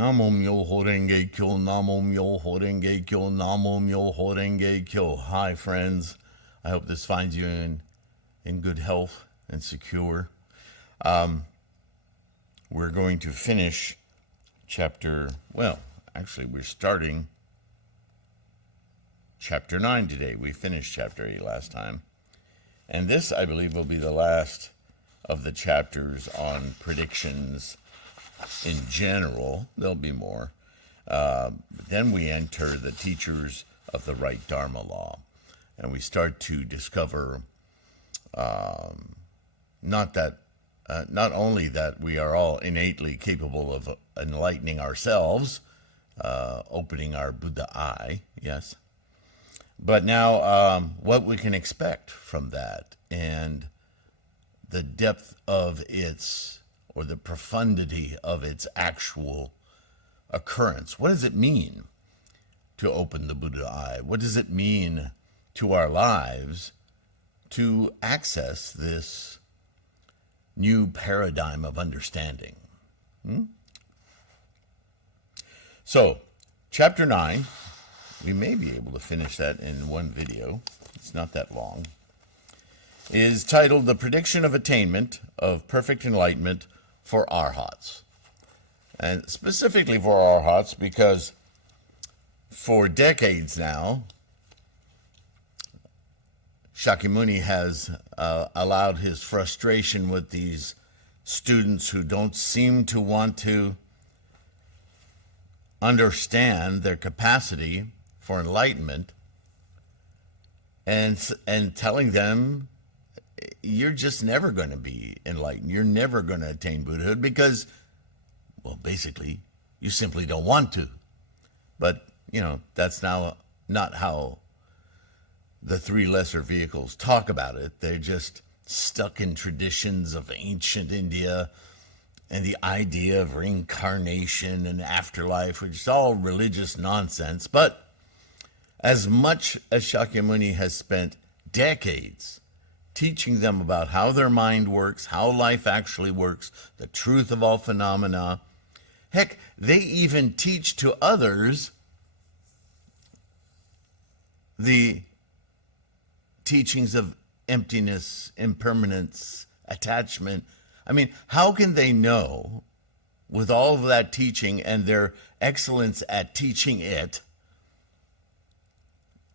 Namo Myoho Renge Kyo, Namo Myoho Renge Kyo, Namo Myoho Renge Kyo. Hi, friends. I hope this finds you in good health and secure. We're going to finish actually we're starting chapter 9 today. We finished chapter 8 last time. And this, I believe, will be the last of the chapters on predictions in general. There'll be more. Then we enter the teachers of the right Dharma law. And we start to discover not only that we are all innately capable of enlightening ourselves, opening our Buddha eye, yes, but now what we can expect from that and the depth of its, or the profundity of its actual occurrence. What does it mean to open the Buddha eye? What does it mean to our lives to access this new paradigm of understanding? So, chapter 9, we may be able to finish that in one video. It's not that long. Is titled The Prediction of Attainment of Perfect Enlightenment for Arhats. And specifically for Arhats because for decades now, Shakyamuni has allowed his frustration with these students who don't seem to want to understand their capacity for enlightenment and telling them, you're just never going to be enlightened. You're never going to attain Buddhahood because, well, basically, you simply don't want to. But, that's now not how the three lesser vehicles talk about it. They're just stuck in traditions of ancient India and the idea of reincarnation and afterlife, which is all religious nonsense. But as much as Shakyamuni has spent decades teaching them about how their mind works, how life actually works, the truth of all phenomena, heck, they even teach to others the teachings of emptiness, impermanence, attachment. I mean, how can they know, with all of that teaching and their excellence at teaching it,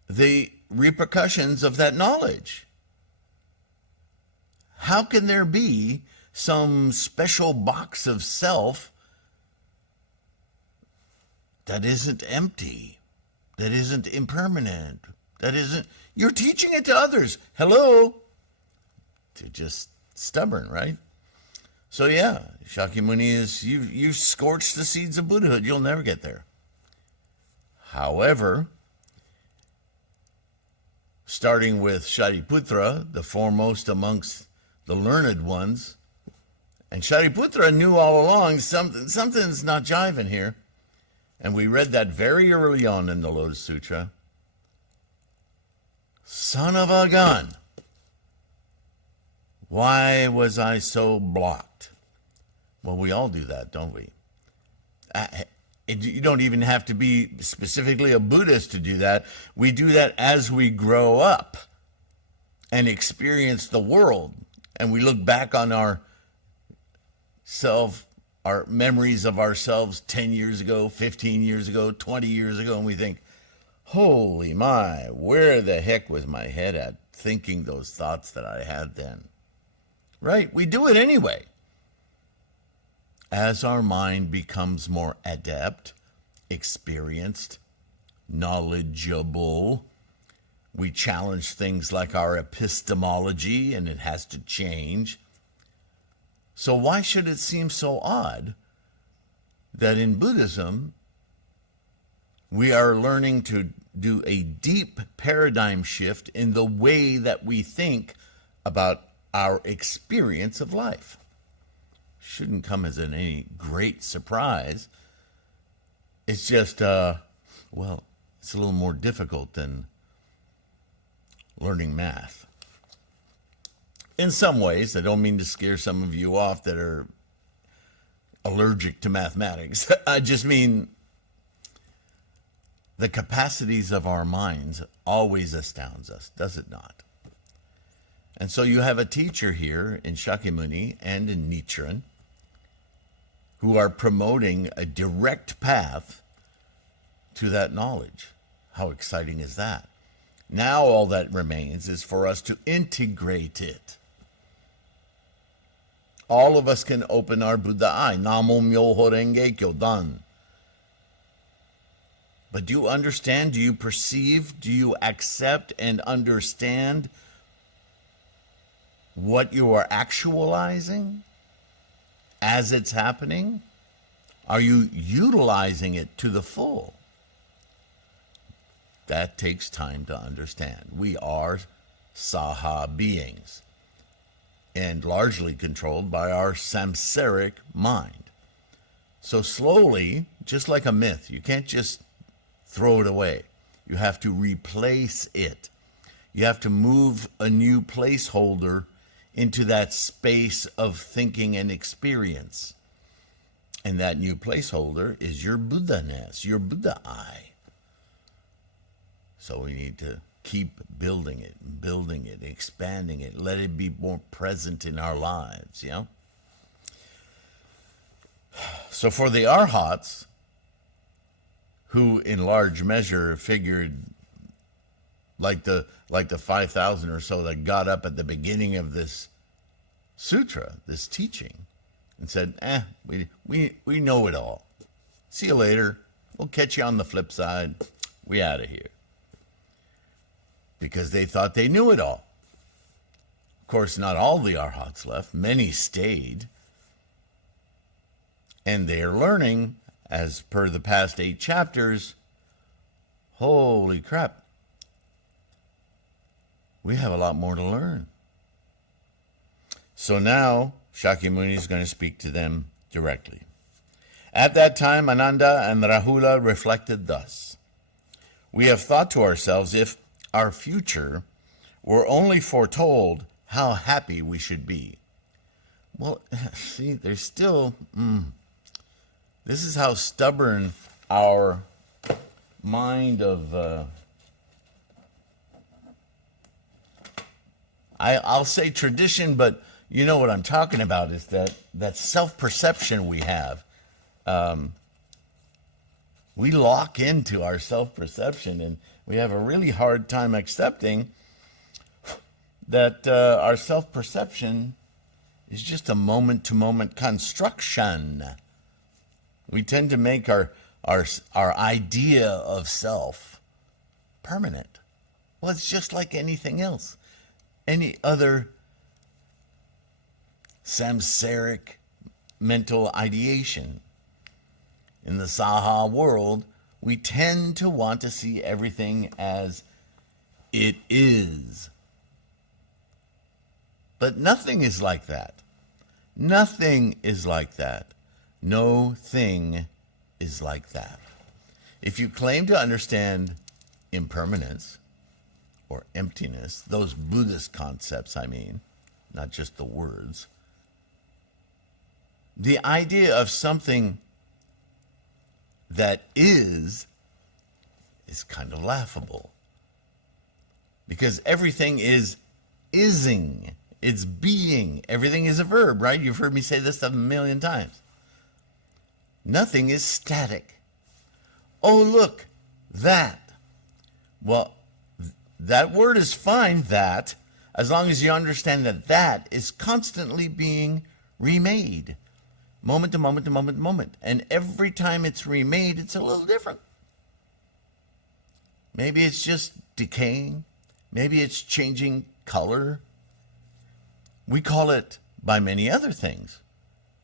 the repercussions of that knowledge? How can there be some special box of self that isn't empty, that isn't impermanent, that isn't... You're teaching it to others. Hello? They're just stubborn, right? So yeah, Shakyamuni is, you've scorched the seeds of Buddhahood. You'll never get there. However, starting with Shariputra, the foremost amongst the learned ones, and Shariputra knew all along something's not jiving here. And we read that very early on in the Lotus Sutra. Son of a gun, why was I so blocked? Well, we all do that, don't we? You don't even have to be specifically a Buddhist to do that. We do that as we grow up and experience the world. And we look back on our memories of ourselves 10 years ago, 15 years ago, 20 years ago, and we think, holy my, where the heck was my head at thinking those thoughts that I had then? Right? We do it anyway. As our mind becomes more adept, experienced, knowledgeable, we challenge things like our epistemology, and it has to change. So why should it seem so odd that in Buddhism, we are learning to do a deep paradigm shift in the way that we think about our experience of life? Shouldn't come as any great surprise. It's just, it's a little more difficult than learning math. In some ways, I don't mean to scare some of you off that are allergic to mathematics. I just mean the capacities of our minds always astounds us, does it not? And so you have a teacher here in Shakyamuni and in Nichiren who are promoting a direct path to that knowledge. How exciting is that? Now all that remains is for us to integrate it. All of us can open our Buddha eye. Namo Myoho Renge Kyo, done. But do you understand? Do you perceive? Do you accept and understand what you are actualizing as it's happening? Are you utilizing it to the full? That takes time to understand. We are saha beings and largely controlled by our samsaric mind. So slowly, just like a myth, you can't just throw it away. You have to replace it. You have to move a new placeholder into that space of thinking and experience. And that new placeholder is your Buddha-ness, your Buddha eye. So we need to keep building it, expanding it, let it be more present in our lives, you know? So for the Arhats, who in large measure figured like the 5,000 or so that got up at the beginning of this sutra, this teaching, and said, we know it all. See you later. We'll catch you on the flip side. We out of here. Because they thought they knew it all. Of course, not all the Arhats left. Many stayed. And they are learning, as per the past 8 chapters, holy crap, we have a lot more to learn. So now, Shakyamuni is going to speak to them directly. At that time, Ananda and Rahula reflected thus: we have thought to ourselves, if our future were only foretold, how happy we should be. Well, see, there's still, this is how stubborn our mind of, I'll say tradition, but you know what I'm talking about, is that self-perception we have. We lock into our self-perception, and we have a really hard time accepting that our self-perception is just a moment-to-moment construction. We tend to make our idea of self permanent. Well, it's just like anything else. Any other samsaric mental ideation. In the Saha world, we tend to want to see everything as it is. But nothing is like that. Nothing is like that. No thing is like that. If you claim to understand impermanence or emptiness, those Buddhist concepts, I mean, not just the words, the idea of something that is kind of laughable. Because everything is ising. It's being. Everything is a verb, right? You've heard me say this a million times. Nothing is static. Oh, look, that. Well, that word is fine, that, as long as you understand that that is constantly being remade. Moment to moment to moment to moment. And every time it's remade, it's a little different. Maybe it's just decaying. Maybe it's changing color. We call it by many other things,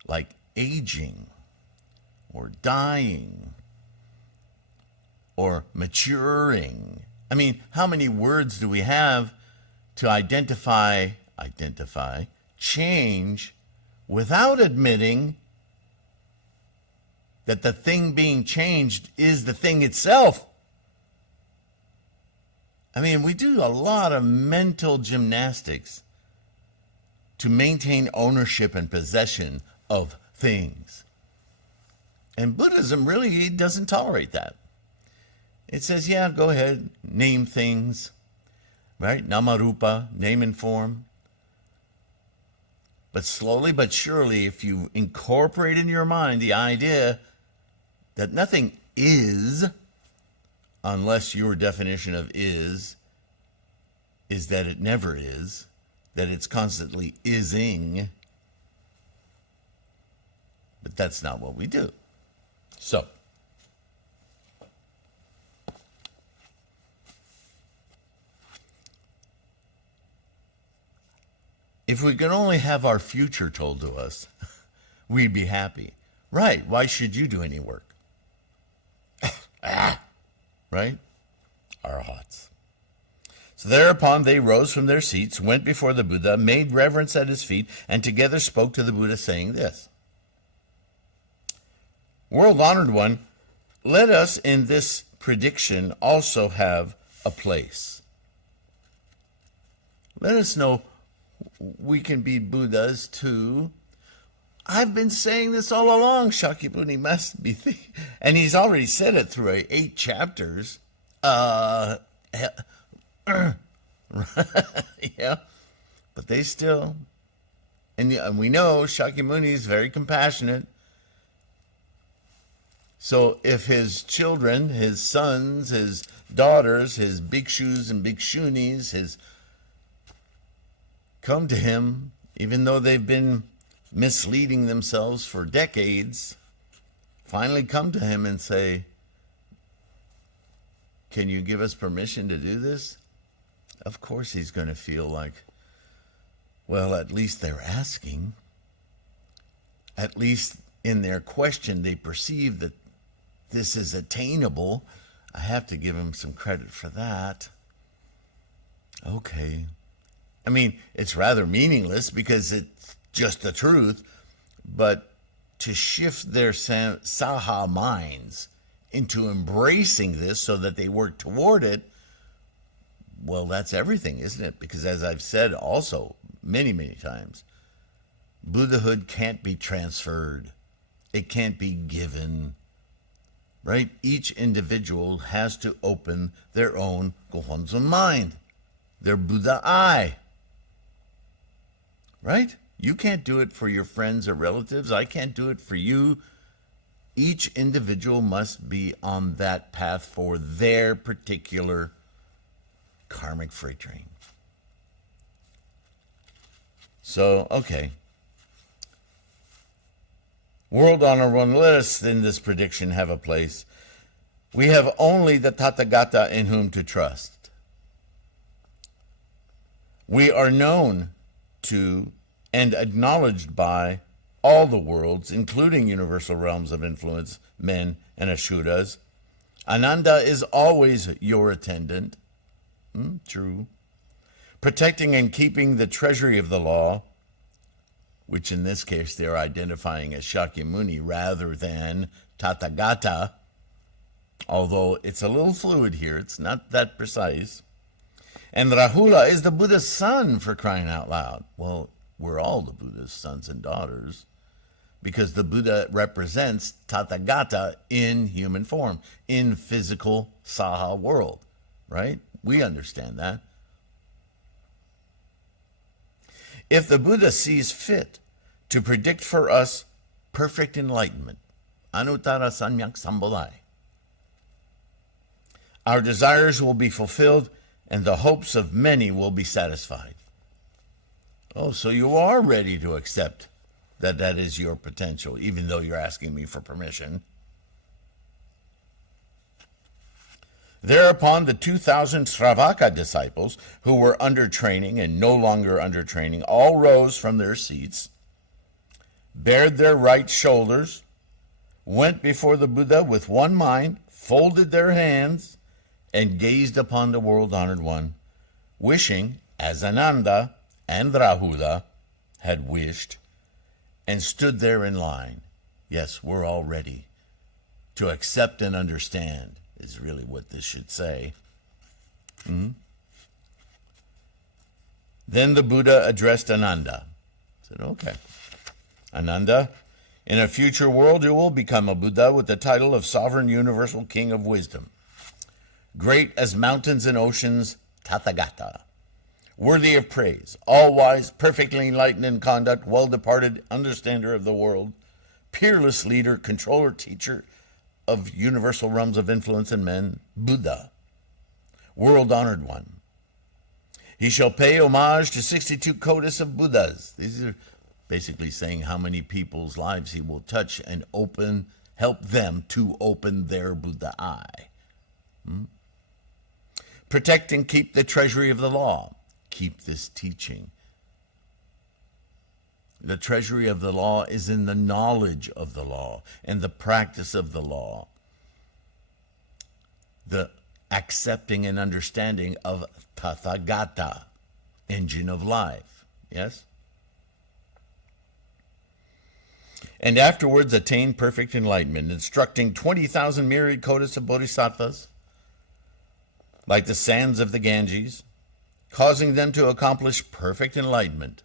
like aging, or dying, or maturing. I mean, how many words do we have to identify change without admitting that the thing being changed is the thing itself? I mean, we do a lot of mental gymnastics to maintain ownership and possession of things. And Buddhism really doesn't tolerate that. It says, yeah, go ahead, name things, right? Namarupa, name and form. But slowly but surely, if you incorporate in your mind the idea that nothing is, unless your definition of is that it never is, that it's constantly ising, but that's not what we do. So, if we could only have our future told to us, we'd be happy. Right, why should you do any work? Right? Arhats. So thereupon they rose from their seats, went before the Buddha, made reverence at his feet, and together spoke to the Buddha, saying this: World-honored one, let us in this prediction also have a place. Let us know we can be Buddhas too. I've been saying this all along, Shakyamuni must be thinking. And he's already said it through 8 chapters. Yeah, but they still, and we know Shakyamuni is very compassionate. So if his children, his sons, his daughters, his bhikshus and bhikshunis, come to him, even though they've been misleading themselves for decades, finally come to him and say, can you give us permission to do this? Of course he's going to feel like, well, at least they're asking. At least in their question they perceive that this is attainable. I have to give him some credit for that. Okay. I mean, it's rather meaningless because it's just the truth, but to shift their saha minds into embracing this so that they work toward it, well, that's everything, isn't it? Because as I've said also many, many times, Buddhahood can't be transferred. It can't be given, right? Each individual has to open their own Gohonzon mind, their Buddha eye, right? You can't do it for your friends or relatives. I can't do it for you. Each individual must be on that path for their particular karmic freight train. So, okay. World honor one, let us in this prediction have a place. We have only the Tathagata in whom to trust. We are known to and acknowledged by all the worlds, including universal realms of influence, men and Ashuras. Ananda is always your attendant. True. Protecting and keeping the treasury of the law, which in this case they're identifying as Shakyamuni rather than Tathagata, although it's a little fluid here, it's not that precise. And Rahula is the Buddha's son, for crying out loud. Well, we're all the Buddha's sons and daughters, because the Buddha represents Tathagata in human form, in physical Saha world, right? We understand that. If the Buddha sees fit to predict for us perfect enlightenment, Anuttara Samyak Sambodhai, our desires will be fulfilled and the hopes of many will be satisfied. Oh, so you are ready to accept that that is your potential, even though you're asking me for permission. Thereupon the 2,000 Sravaka disciples, who were under training and no longer under training, all rose from their seats, bared their right shoulders, went before the Buddha with one mind, folded their hands, and gazed upon the world-honored one, wishing, as Ananda and Rahula had wished, and stood there in line. Yes, we're all ready to accept and understand, is really what this should say. Then the Buddha addressed Ananda. He said, okay, Ananda, In a future world, you will become a Buddha with the title of Sovereign Universal King of Wisdom. Great as mountains and oceans, Tathagata. Worthy of praise, all-wise, perfectly enlightened in conduct, well-departed, understander of the world, peerless leader, controller, teacher of universal realms of influence in men, Buddha, world-honored one. He shall pay homage to 62 Kodas of Buddhas. These are basically saying how many people's lives he will touch and help them to open their Buddha eye. Protect and keep the treasury of the law. Keep this teaching. The treasury of the law is in the knowledge of the law and the practice of the law. The accepting and understanding of Tathagata, engine of life. Yes? And afterwards attain perfect enlightenment, instructing 20,000 myriad Kodas of Bodhisattvas, like the sands of the Ganges, causing them to accomplish perfect enlightenment.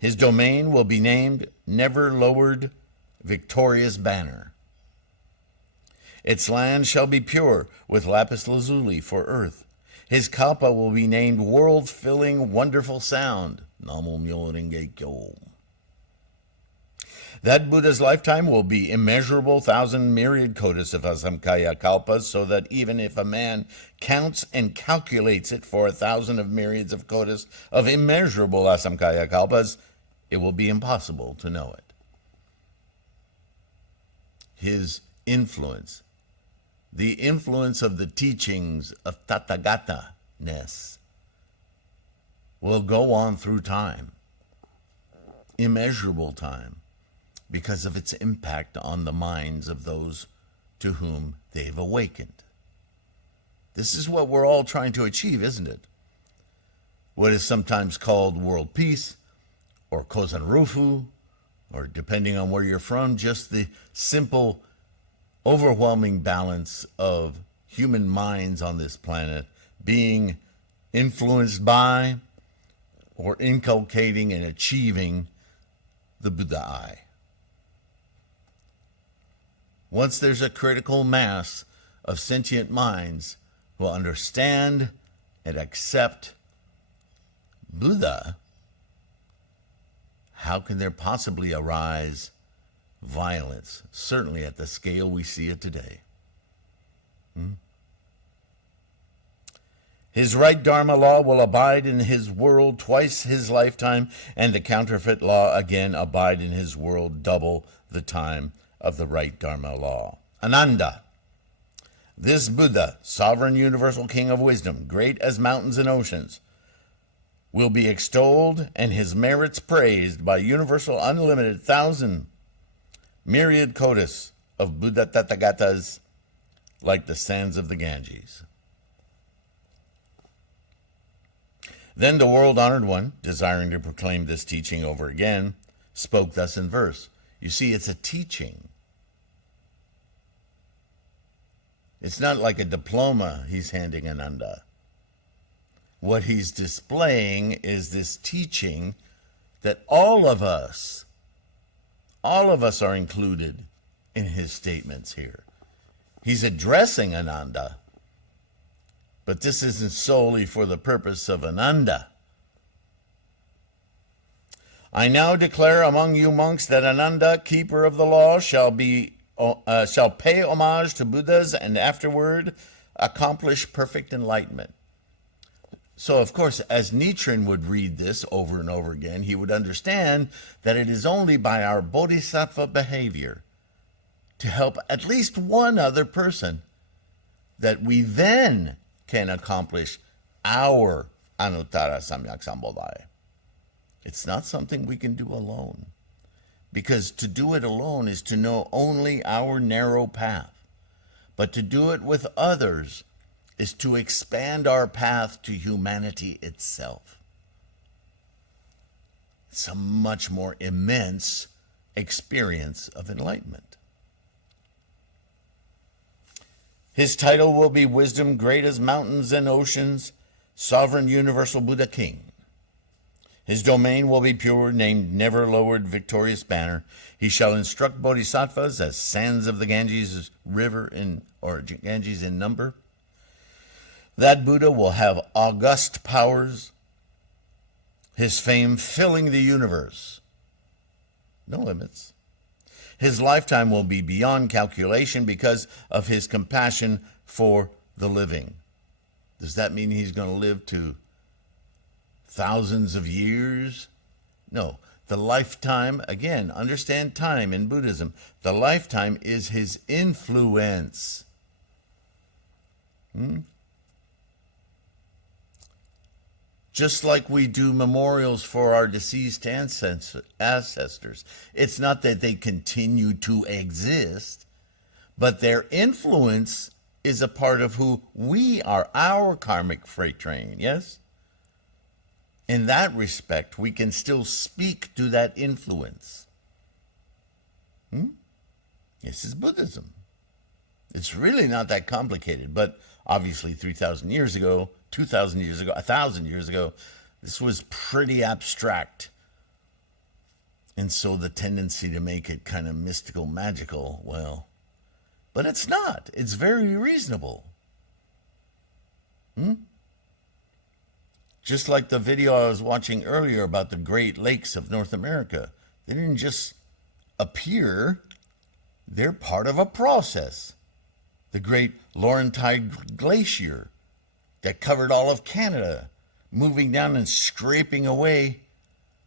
His domain will be named Never Lowered Victorious Banner. Its land shall be pure with lapis lazuli for earth. His kalpa will be named World-Filling Wonderful Sound. Namo Myo Renge Kyo. That Buddha's lifetime will be immeasurable thousand myriad kodas of asamkaya kalpas, so that even if a man counts and calculates it for 1,000 of myriads of kodas of immeasurable asamkaya kalpas, it will be impossible to know it. His influence, the influence of the teachings of Tathagata-ness, will go on through time, immeasurable time, because of its impact on the minds of those to whom they've awakened. This is what we're all trying to achieve, isn't it? What is sometimes called world peace, or Kozanrufu, or depending on where you're from, just the simple, overwhelming balance of human minds on this planet being influenced by or inculcating and achieving the Buddha eye. Once there's a critical mass of sentient minds who understand and accept Buddha, how can there possibly arise violence, certainly at the scale we see it today? His right Dharma law will abide in his world twice his lifetime, and the counterfeit law again abide in his world double the time of the right Dharma law. Ananda, this Buddha, sovereign universal king of wisdom, great as mountains and oceans, will be extolled and his merits praised by universal unlimited thousand myriad kodas of Buddha Tathagatas, like the sands of the Ganges. Then the world-honored one, desiring to proclaim this teaching over again, spoke thus in verse. You see, it's a teaching. It's not like a diploma he's handing Ananda. What he's displaying is this teaching that all of us are included in his statements here. He's addressing Ananda, but this isn't solely for the purpose of Ananda. I now declare among you monks that Ananda, keeper of the law, shall pay homage to Buddhas and afterward accomplish perfect enlightenment. So, of course, as Nichiren would read this over and over again, he would understand that it is only by our bodhisattva behavior to help at least one other person that we then can accomplish our Anuttara Samyak Sambodhaya. It's not something we can do alone, because to do it alone is to know only our narrow path. But to do it with others is to expand our path to humanity itself. It's a much more immense experience of enlightenment. His title will be Wisdom Great as Mountains and Oceans, Sovereign Universal Buddha King. His domain will be pure, named never lowered victorious banner. He shall instruct Bodhisattvas as sands of the Ganges river or Ganges in number. That Buddha will have august powers, his fame filling the universe. No limits. His lifetime will be beyond calculation because of his compassion for the living. Does that mean he's going to live to thousands of years? No. The lifetime, again, understand time in Buddhism. The lifetime is his influence. Just like we do memorials for our deceased ancestors. It's not that they continue to exist, but their influence is a part of who we are, our karmic freight train, yes? In that respect, we can still speak to that influence. This is Buddhism. It's really not that complicated, but obviously 3,000 years ago, 2,000 years ago, 1,000 years ago, this was pretty abstract. And so the tendency to make it kind of mystical, magical, well, but it's not. It's very reasonable. Just like the video I was watching earlier about the Great Lakes of North America. They didn't just appear. They're part of a process. The Great Laurentide Glacier that covered all of Canada, moving down and scraping away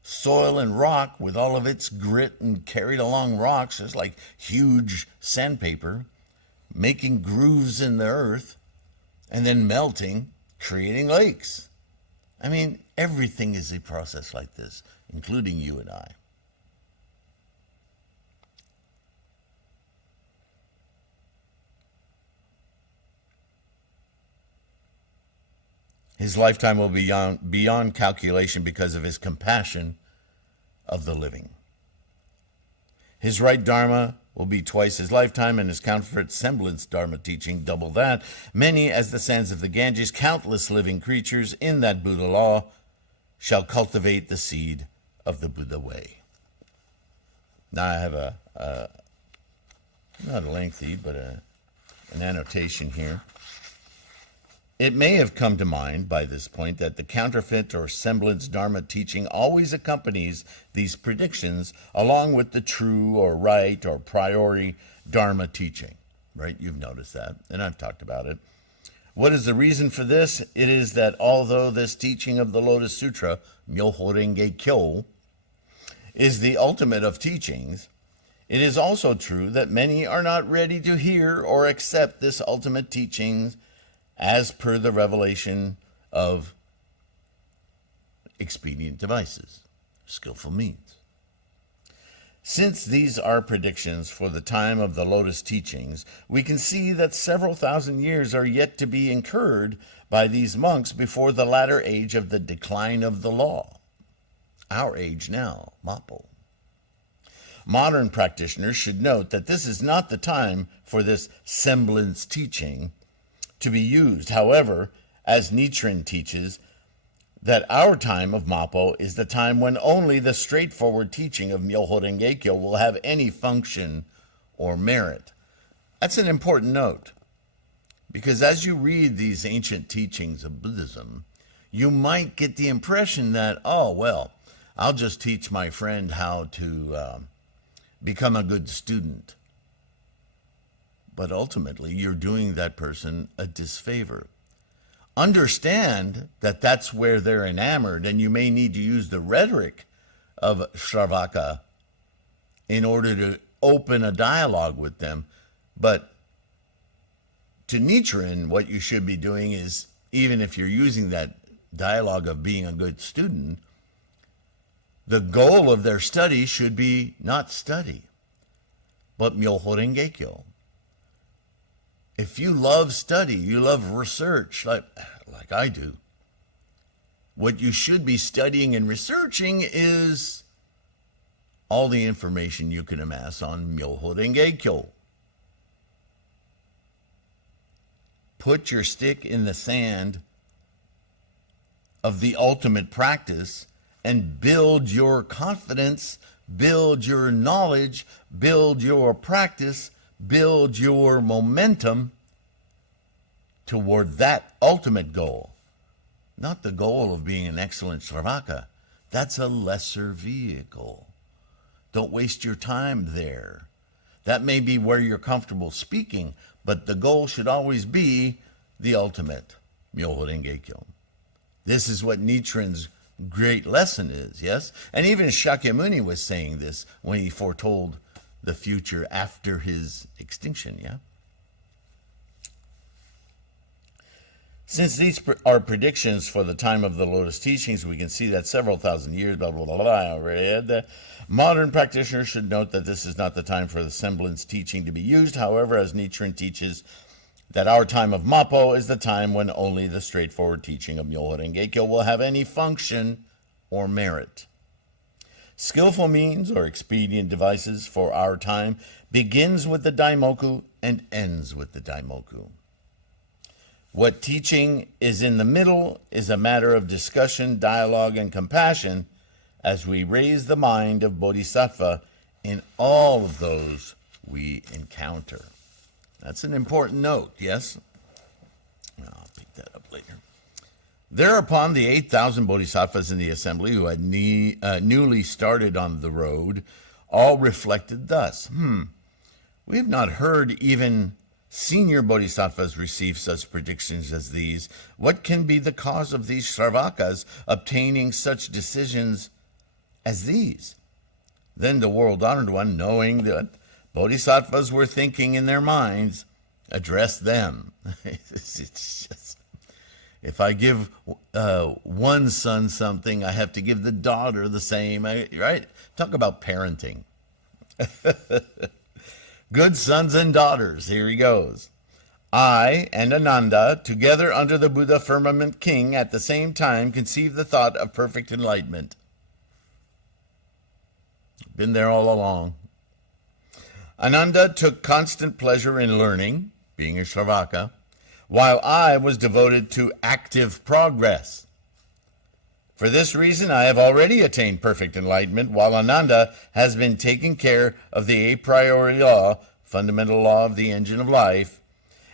soil and rock with all of its grit and carried along rocks. It's like huge sandpaper, making grooves in the earth, and then melting, creating lakes. I mean, everything is a process like this, including you and I. His lifetime will be beyond calculation because of his compassion of the living. His right Dharma will be twice his lifetime, and his counterfeit semblance Dharma teaching double that. Many as the sands of the Ganges, countless living creatures in that Buddha law shall cultivate the seed of the Buddha way. Now I have not a lengthy, but an annotation here. It may have come to mind by this point that the counterfeit or semblance Dharma teaching always accompanies these predictions along with the true or right or priori Dharma teaching, right? You've noticed that, and I've talked about it. What is the reason for this? It is that although this teaching of the Lotus Sutra, Myoho Renge Kyo, is the ultimate of teachings, it is also true that many are not ready to hear or accept this ultimate teachings as per the revelation of expedient devices, skillful means. Since these are predictions for the time of the Lotus teachings, we can see that several thousand years are yet to be incurred by these monks before the latter age of the decline of the law. Our age now, Mappo. Modern practitioners should note that this is not the time for this semblance teaching to be used. However, as Nichiren teaches, that our time of Mappo is the time when only the straightforward teaching of Myoho Renge Kyo will have any function or merit. That's an important note, because as you read these ancient teachings of Buddhism, you might get the impression that, oh, well, I'll just teach my friend how to become a good student. But ultimately, you're doing that person a disfavor. Understand that that's where they're enamored, and you may need to use the rhetoric of Shravaka in order to open a dialogue with them. But to Nichiren, what you should be doing is, even if you're using that dialogue of being a good student, the goal of their study should be not study, but Myoho Renge Kyo. If you love study, you love research, like I do, what you should be studying and researching is all the information you can amass on Myoho Renge Kyo. Put your stick in the sand of the ultimate practice and build your confidence, build your knowledge, build your practice, build your momentum toward that ultimate goal. Not the goal of being an excellent Shravaka. That's a lesser vehicle. Don't waste your time there. That may be where you're comfortable speaking, but the goal should always be the ultimate, Myoho Renge Kyo. This is what Nichiren's great lesson is, yes? And even Shakyamuni was saying this when he foretold the future after his extinction, yeah? Since these are predictions for the time of the Lotus teachings, we can see that several thousand years, blah, blah, blah, blah, I already had that. Modern practitioners should note that this is not the time for the semblance teaching to be used. However, as Nichiren teaches, that our time of Mappo is the time when only the straightforward teaching of Myoho Renge Kyo will have any function or merit. Skillful means or expedient devices for our time begins with the Daimoku and ends with the Daimoku. What teaching is in the middle is a matter of discussion, dialogue, and compassion as we raise the mind of Bodhisattva in all of those we encounter. That's an important note, yes? I'll pick that up later. Thereupon, the 8,000 Bodhisattvas in the assembly who had newly started on the road all reflected thus, we have not heard even senior Bodhisattvas receive such predictions as these. What can be the cause of these Shravakas obtaining such decisions as these? Then the world-honored one, knowing that Bodhisattvas were thinking in their minds, addressed them. It's just, if I give one son something, I have to give the daughter the same, right? Talk about parenting. Good sons and daughters, here he goes. I and Ananda, together under the Buddha firmament king, at the same time conceived the thought of perfect enlightenment. Been there all along. Ananda took constant pleasure in learning, being a Shravaka, while I was devoted to active progress. For this reason, I have already attained perfect enlightenment, while Ananda has been taking care of the a priori law, fundamental law of the engine of life,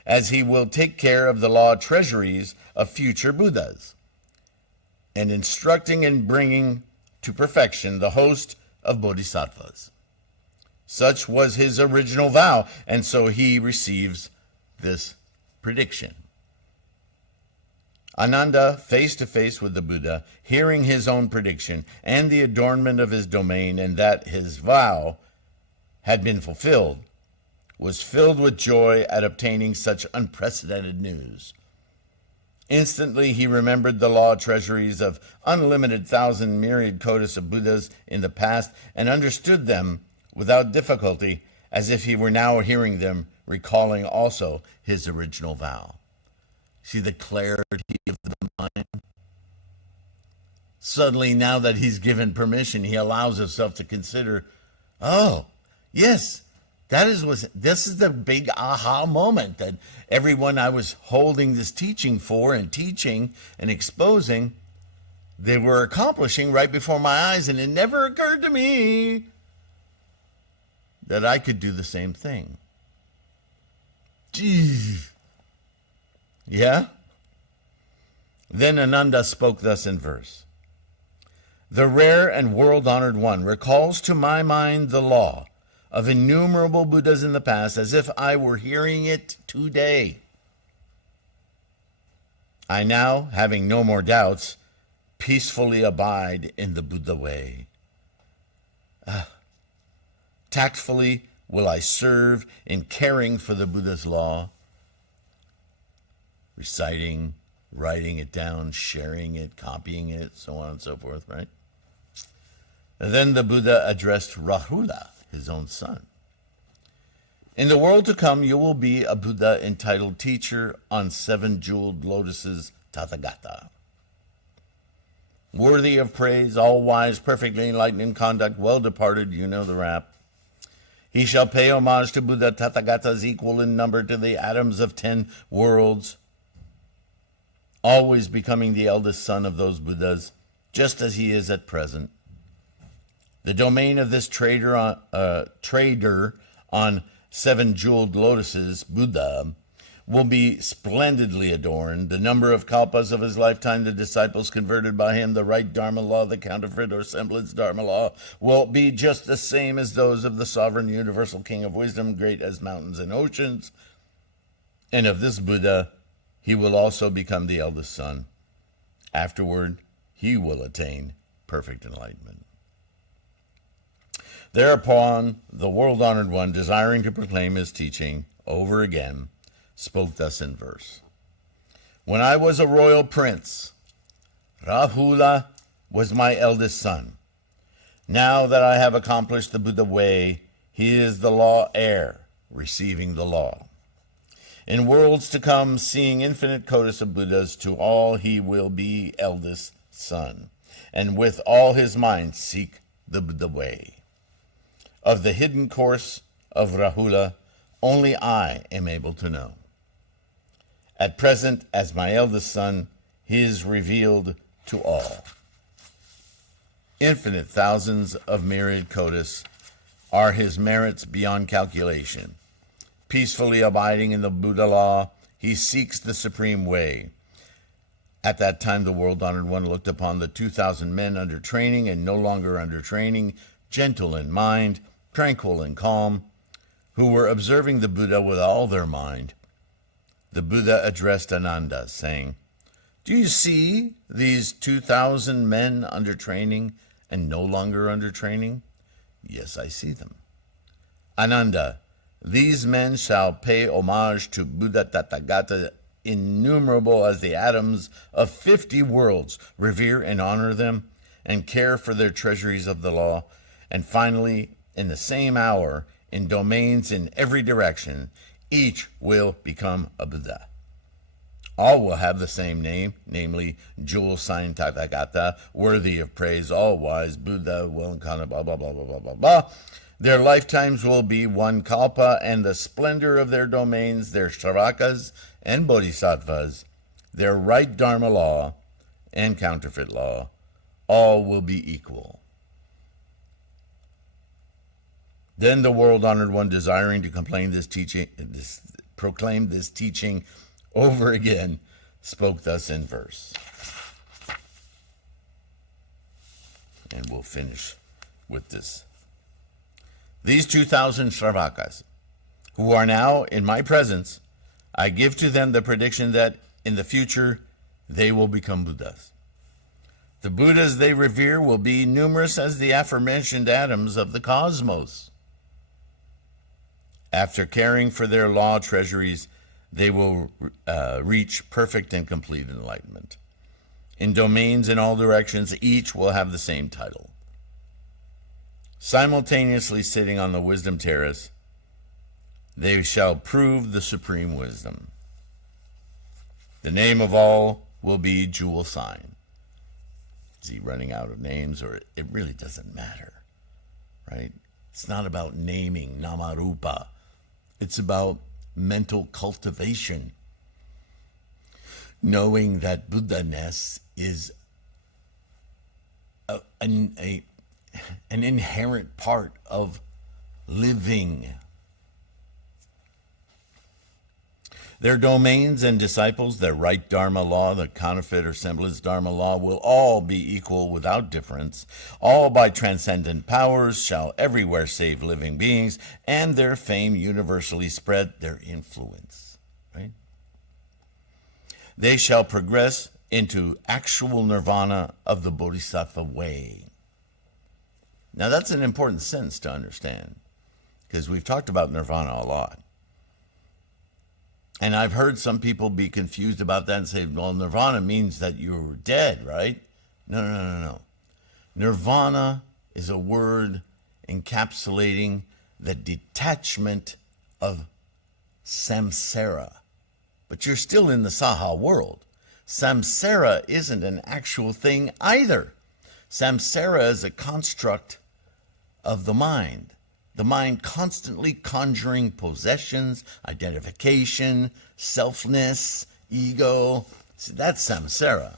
as he will take care of the law treasuries of future Buddhas, and instructing and bringing to perfection the host of Bodhisattvas. Such was his original vow, and so he receives this prediction. Ananda, face to face with the Buddha, hearing his own prediction and the adornment of his domain, and that his vow had been fulfilled, was filled with joy at obtaining such unprecedented news. Instantly he remembered the law treasuries of unlimited thousand myriad kodas of Buddhas in the past and understood them without difficulty, as if he were now hearing them, recalling also his original vow. See the clarity of the mind? Suddenly, now that he's given permission, he allows himself to consider, oh, yes, this is the big aha moment that everyone I was holding this teaching for and teaching and exposing, they were accomplishing right before my eyes, and it never occurred to me that I could do the same thing. Gee. Yeah? Then Ananda spoke thus in verse. The rare and world-honored one recalls to my mind the law of innumerable Buddhas in the past as if I were hearing it today. I now, having no more doubts, peacefully abide in the Buddha way. Tactfully will I serve in caring for the Buddha's law, reciting, writing it down, sharing it, copying it, so on and so forth, right? And then the Buddha addressed Rahula, his own son. In the world to come, you will be a Buddha entitled teacher on 7 jeweled lotuses, Tathagata. Worthy of praise, all-wise, perfectly enlightened in conduct, well-departed, you know the rap. He shall pay homage to Buddha Tathagatas equal in number to the atoms of 10 worlds, always becoming the eldest son of those Buddhas, just as he is at present. The domain of this trader on seven-jeweled lotuses, Buddha, will be splendidly adorned. The number of kalpas of his lifetime, the disciples converted by him, the right Dharma law, the counterfeit or semblance Dharma law, will be just the same as those of the sovereign universal king of wisdom, great as mountains and oceans. And of this Buddha, he will also become the eldest son. Afterward, he will attain perfect enlightenment. Thereupon, the world-honored one, desiring to proclaim his teaching over again, spoke thus in verse. When I was a royal prince, Rahula was my eldest son. Now that I have accomplished the Buddha way, he is the law heir, receiving the law. In worlds to come, seeing infinite kotis of Buddhas, to all he will be eldest son, and with all his mind seek the Buddha way. Of the hidden course of Rahula, only I am able to know. At present, as my eldest son, he is revealed to all. Infinite thousands of myriad kotis are his merits beyond calculation. Peacefully abiding in the Buddha law, he seeks the supreme way. At that time, the world-honored one looked upon the 2,000 men under training and no longer under training, gentle in mind, tranquil and calm, who were observing the Buddha with all their mind. The Buddha addressed Ananda, saying, "Do you see these 2,000 men under training and no longer under training?" "Yes, I see them." "Ananda, these men shall pay homage to Buddha Tathagata, innumerable as the atoms of 50 worlds, revere and honor them, and care for their treasuries of the law. And finally, in the same hour, in domains in every direction, each will become a Buddha. All will have the same name, namely jewel sign Tathagata, worthy of praise, all-wise Buddha, well incarnate, blah, blah, blah, blah, blah, blah, blah. Their lifetimes will be one kalpa, and the splendor of their domains, their shravakas and bodhisattvas, their right dharma law and counterfeit law, all will be equal. Then the world-honored one, desiring to proclaim this teaching over again, spoke thus in verse. And we'll finish with this. These 2,000 Shravakas, who are now in my presence, I give to them the prediction that in the future they will become Buddhas. The Buddhas they revere will be numerous as the aforementioned atoms of the cosmos. After caring for their law treasuries, they will reach perfect and complete enlightenment. In domains in all directions, each will have the same title. Simultaneously sitting on the wisdom terrace, they shall prove the supreme wisdom. The name of all will be jewel sign. Is he running out of names, or it really doesn't matter, right? It's not about naming namarupa. It's about mental cultivation, knowing that Buddha-ness is an inherent part of living. Their domains and disciples, their right Dharma law, the counterfeit or semblance Dharma law, will all be equal without difference. All by transcendent powers shall everywhere save living beings, and their fame universally spread, their influence. Right? They shall progress into actual nirvana of the Bodhisattva way. Now that's an important sentence to understand, because we've talked about nirvana a lot. And I've heard some people be confused about that and say, well, nirvana means that you're dead, right? No. Nirvana is a word encapsulating the detachment of samsara. But you're still in the saha world. Samsara isn't an actual thing either. Samsara is a construct of the mind. The mind constantly conjuring possessions, identification, selfness, ego. See, that's samsara.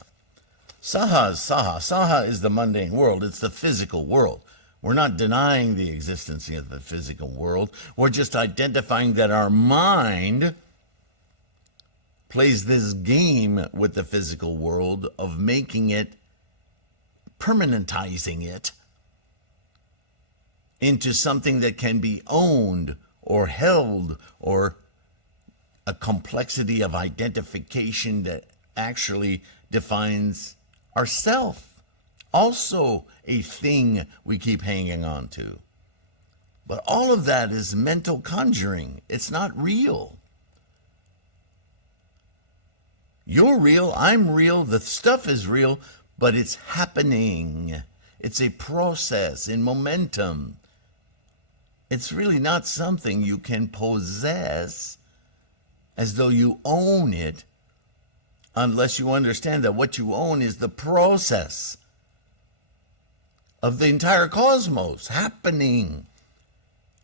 Saha is saha. Saha is the mundane world. It's the physical world. We're not denying the existence of the physical world. We're just identifying that our mind plays this game with the physical world of making it, permanentizing it into something that can be owned or held, or a complexity of identification that actually defines ourself. Also a thing we keep hanging on to. But all of that is mental conjuring. It's not real. You're real, I'm real, the stuff is real, but it's happening. It's a process in momentum. It's really not something you can possess as though you own it, unless you understand that what you own is the process of the entire cosmos happening.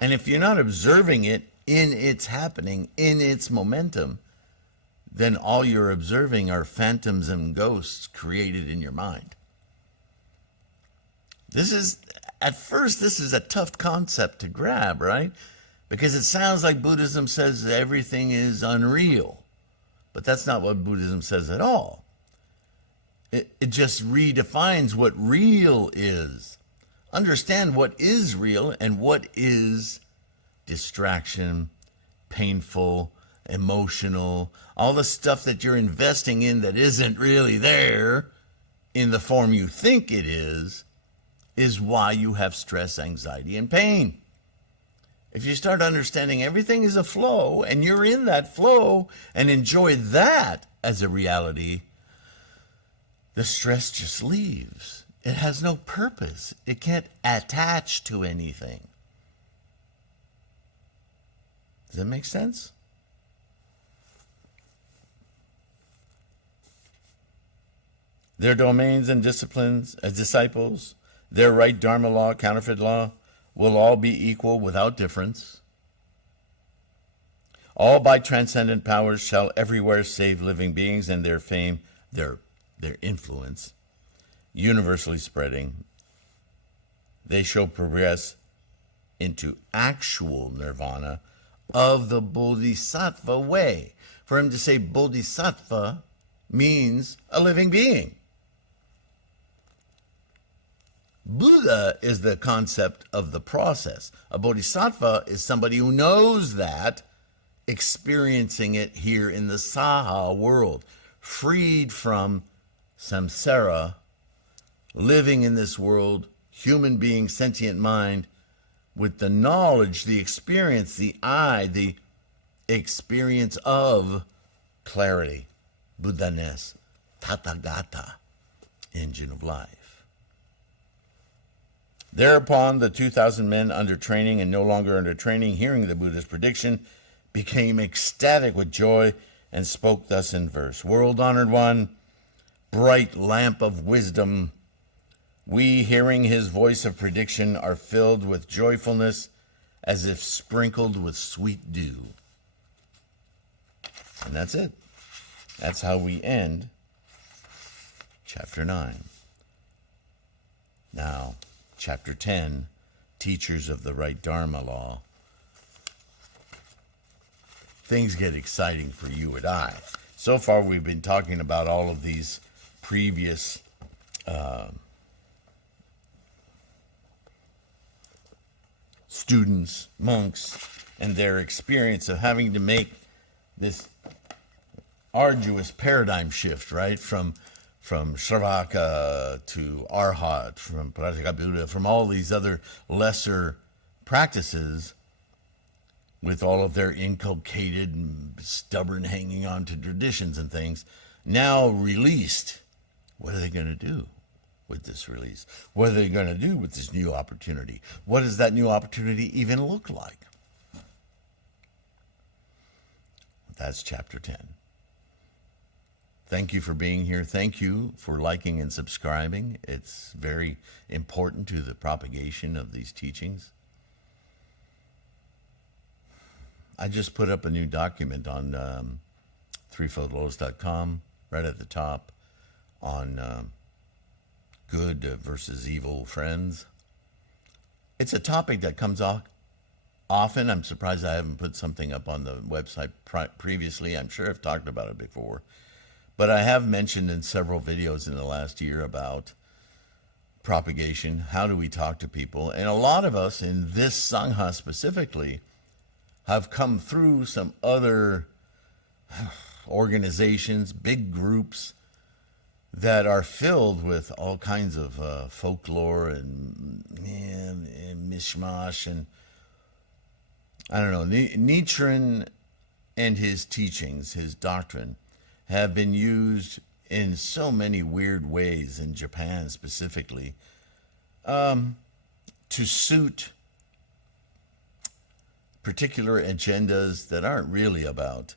And if you're not observing it in its happening, in its momentum, then all you're observing are phantoms and ghosts created in your mind. At first, this is a tough concept to grab, right? Because it sounds like Buddhism says everything is unreal. But that's not what Buddhism says at all. It just redefines what real is. Understand what is real and what is distraction, painful, emotional, all the stuff that you're investing in that isn't really there in the form you think it is why you have stress, anxiety, and pain. If you start understanding everything is a flow and you're in that flow and enjoy that as a reality, the stress just leaves. It has no purpose. It can't attach to anything. Does that make sense? Their domains and disciplines as disciples, their right dharma law, counterfeit law, will all be equal without difference. All by transcendent powers shall everywhere save living beings, and their fame, their influence, universally spreading. They shall progress into actual nirvana of the Bodhisattva way. For him to say Bodhisattva means a living being. Buddha is the concept of the process. A bodhisattva is somebody who knows that, experiencing it here in the saha world, freed from samsara, living in this world, human being, sentient mind, with the knowledge, the experience, the experience of clarity, Buddha-ness, Tathagata, engine of life. Thereupon the 2,000 men under training and no longer under training, hearing the Buddha's prediction, became ecstatic with joy and spoke thus in verse. World-honored one, bright lamp of wisdom, we, hearing his voice of prediction, are filled with joyfulness as if sprinkled with sweet dew. And that's it. That's how we end chapter 9. Now, chapter 10, teachers of the right Dharma law. Things get exciting for you and I. So far, we've been talking about all of these previous students, monks, and their experience of having to make this arduous paradigm shift, right? From Shravaka to Arhat, from Pratyeka, from all these other lesser practices with all of their inculcated and stubborn hanging on to traditions and things, now released. What are they going to do with this release? What are they going to do with this new opportunity? What does that new opportunity even look like? That's chapter 10. Thank you for being here. Thank you for liking and subscribing. It's very important to the propagation of these teachings. I just put up a new document on threefoldlotus.com, right at the top, on good versus evil friends. It's a topic that comes up often. I'm surprised I haven't put something up on the website previously. I'm sure I've talked about it before. But I have mentioned in several videos in the last year about propagation. How do we talk to people? And a lot of us in this Sangha specifically have come through some other organizations, big groups that are filled with all kinds of folklore and mishmash. And I don't know, Nichiren and his teachings, his doctrine, have been used in so many weird ways in Japan specifically to suit particular agendas that aren't really about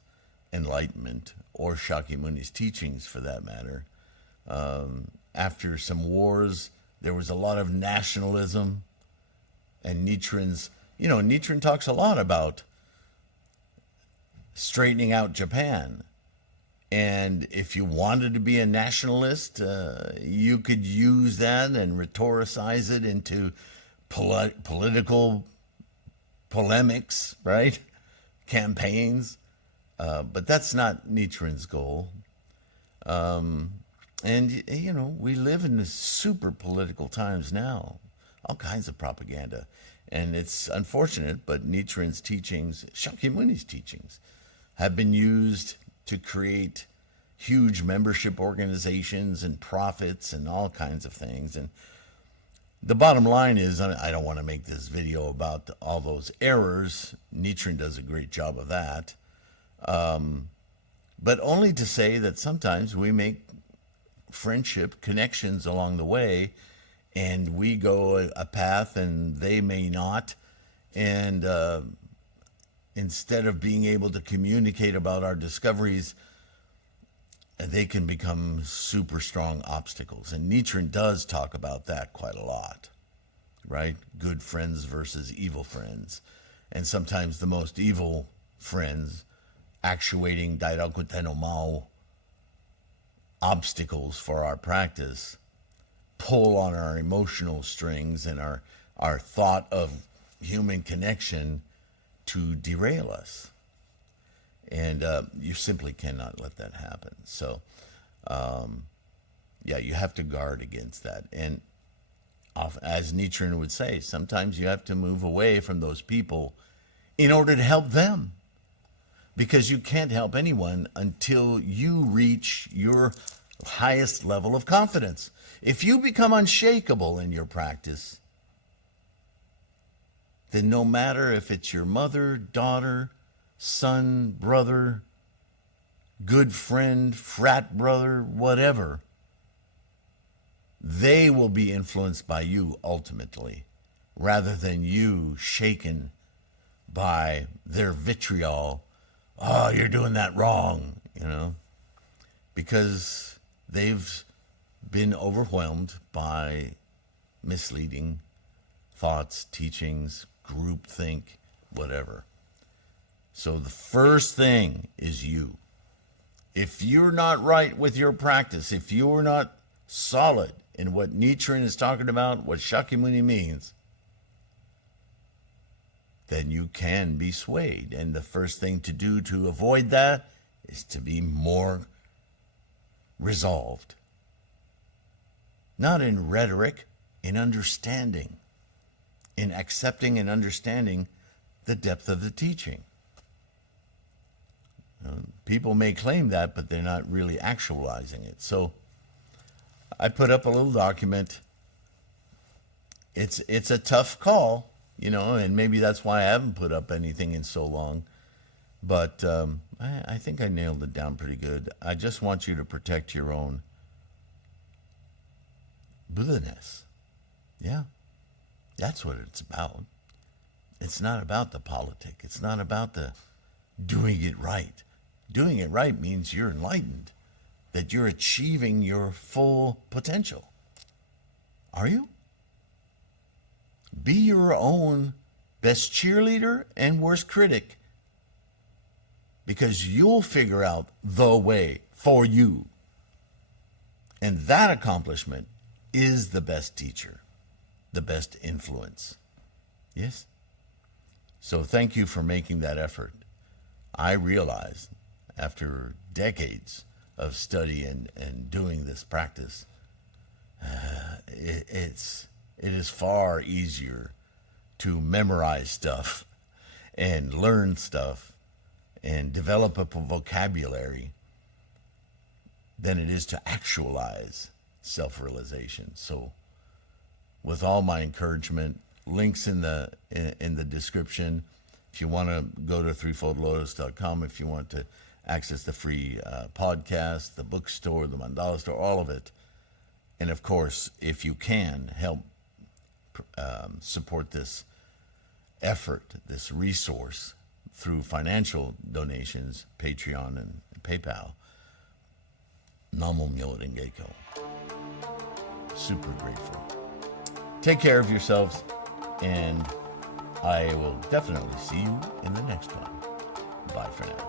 enlightenment or Shakyamuni's teachings for that matter. After some wars, there was a lot of nationalism, and Nichiren talks a lot about straightening out Japan. And if you wanted to be a nationalist, you could use that and rhetoricize it into political polemics, right? Campaigns. But that's not Nichiren's goal. And, we live in super political times now. All kinds of propaganda. And it's unfortunate, but Nichiren's teachings, Shakyamuni's teachings, have been used to create huge membership organizations and profits and all kinds of things. And the bottom line is, I don't want to make this video about all those errors. Nichiren does a great job of that. But only to say that sometimes we make friendship connections along the way, and we go a path and they may not. And instead of being able to communicate about our discoveries, they can become super strong obstacles. And Nichiren does talk about that quite a lot, right? Good friends versus evil friends. And sometimes the most evil friends actuating Dairaku Tenno Mao obstacles for our practice pull on our emotional strings and our thought of human connection to derail us. And you simply cannot let that happen. So, you have to guard against that. And as Nichiren would say, sometimes you have to move away from those people in order to help them. Because you can't help anyone until you reach your highest level of confidence. If you become unshakable in your practice, then no matter if it's your mother, daughter, son, brother, good friend, frat brother, whatever, they will be influenced by you ultimately, rather than you shaken by their vitriol. Oh, you're doing that wrong, because they've been overwhelmed by misleading thoughts, teachings, groupthink, whatever. So the first thing is you. If you're not right with your practice, if you're not solid in what Nichiren is talking about, what Shakyamuni means, then you can be swayed. And the first thing to do to avoid that is to be more resolved. Not in rhetoric, in understanding, in accepting and understanding the depth of the teaching. People may claim that, but they're not really actualizing it. So I put up a little document. It's a tough call, and maybe that's why I haven't put up anything in so long. But I think I nailed it down pretty good. I just want you to protect your own Buddha-ness. Yeah, that's what it's about. It's not about the politic. It's not about the doing it right. Doing it right means you're enlightened, that you're achieving your full potential. Are you? Be your own best cheerleader and worst critic, because you'll figure out the way for you. And that accomplishment is the best teacher, the best influence. Yes? So thank you for making that effort. I realized after decades of study and doing this practice, it is far easier to memorize stuff and learn stuff and develop a vocabulary than it is to actualize self-realization. So with all my encouragement, links in the description. If you want to go to threefoldlotus.com, if you want to access the free podcast, the bookstore, the mandala store, all of it. And of course, if you can help support this effort, this resource through financial donations, Patreon and PayPal, Namo Myo Renge Kyo. Super grateful. Take care of yourselves, and I will definitely see you in the next one. Bye for now.